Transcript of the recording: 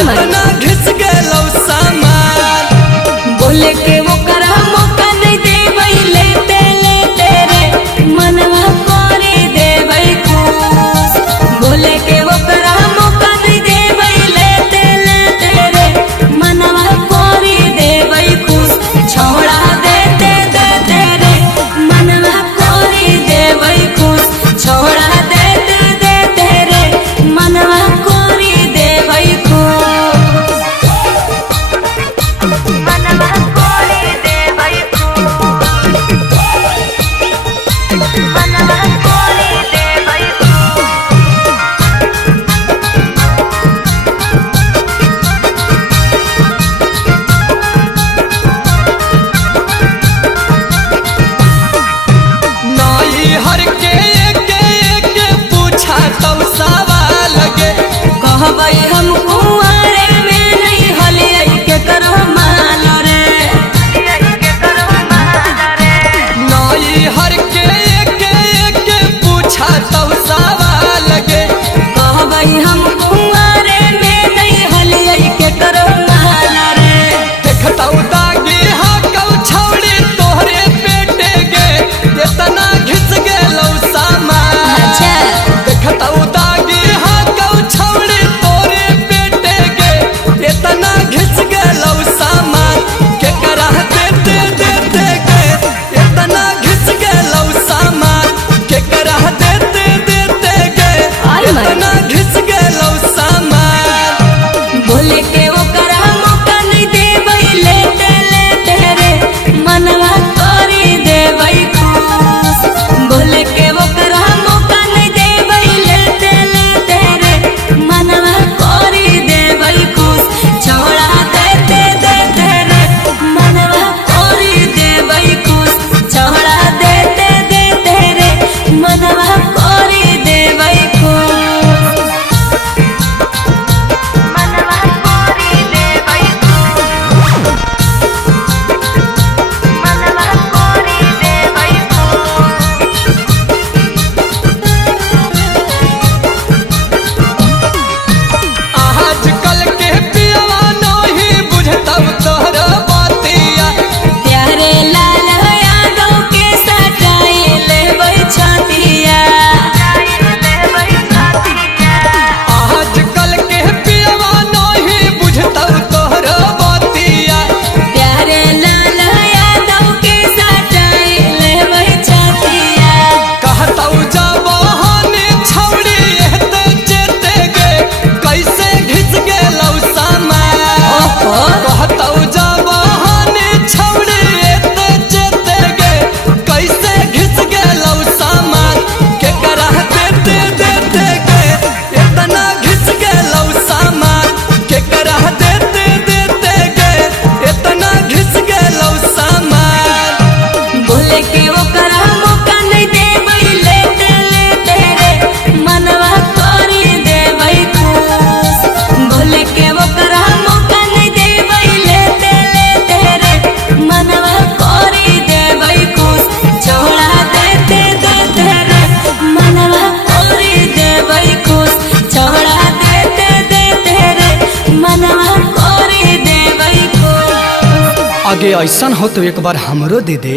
इतना घिस गेलो सामान बोले के वो करा मौका नहीं देवई लेते लेते रे मनवा करे देवई खुश। बोले के वो करा मौका नहीं देवई लेते लेते रे मनवा करे देवई खुश। छोड़ा देते देते रे मनवा करे देवई खुश। छोड़ा देते देते रे मनवा करे देवई खुश। मनवा करे देवई खुश। मनवा करे देवई खुश। नाई हर के पूछा तब सवाल गे कहबई हम कुंवारे में नहीं हलियै के करो माल रे। नाई हर के पूछा तब सवाल गे कहबई हम कुंवारे में नहीं हलियै के करो माल रे। देखता दागी हाँ कौ छौड़ी तोहरे पेटे गे इतना घिस गेलो सामान। अच्छा देखता दागी हाँ कौ छौड़ी तोरे पेटे गे इतना घिस गेलो सामान के करा देते देते गे इतना घिस गेलो सामान के करा देते देते गे इतना घिस गेलो सामान। बोले के वो करा मौका नहीं देवई लेते लेते रे मनवा करे देवई खुश। बोले के वो करा मौका नहीं देवई लेते लेते रे मनवा करे देवई खुश। छोड़ा देते देते रे मनवा करे देवई खुश। छोड़ा देते देते रे मनवा करे देवई खुश। मनवा करे देवई खुश। मनवा करे देवई खुश। आजकल के पियवा नहीं बुझतब तोहर बातिया प्यारे लाल यादव के सटाई लेबै छतिया। आजकल के पियवा नहीं बुझतब तोहर बातिया प्यारे लाल यादव के सटाई लेबै छतिया। कहतौ जवानी छौड़ी एते चेते गे कैसे घिस गेलौ सामान। ओहो कहतौ जवानी छौड़ी एते चेते गे कैसे घिस गेलौ सामान के करा देते देते गे इतना घिस गेलौ सामान के करा देते देते गे इतना घिस गेलौ सामान। बोले के वो करा मौका नहीं देवई लेते लेते रे मनवा करे देवई खुश। बोले के वो करा मौका नहीं देवई लेते लेते रे मनवा करे देवई खुश। छोड़ा देते देते रे मनवा करे देवई खुश। छोड़ा देते देते रे मनवा करे देवई खुश। आगे ऐसा हो तो एक बार हमरो दे दे।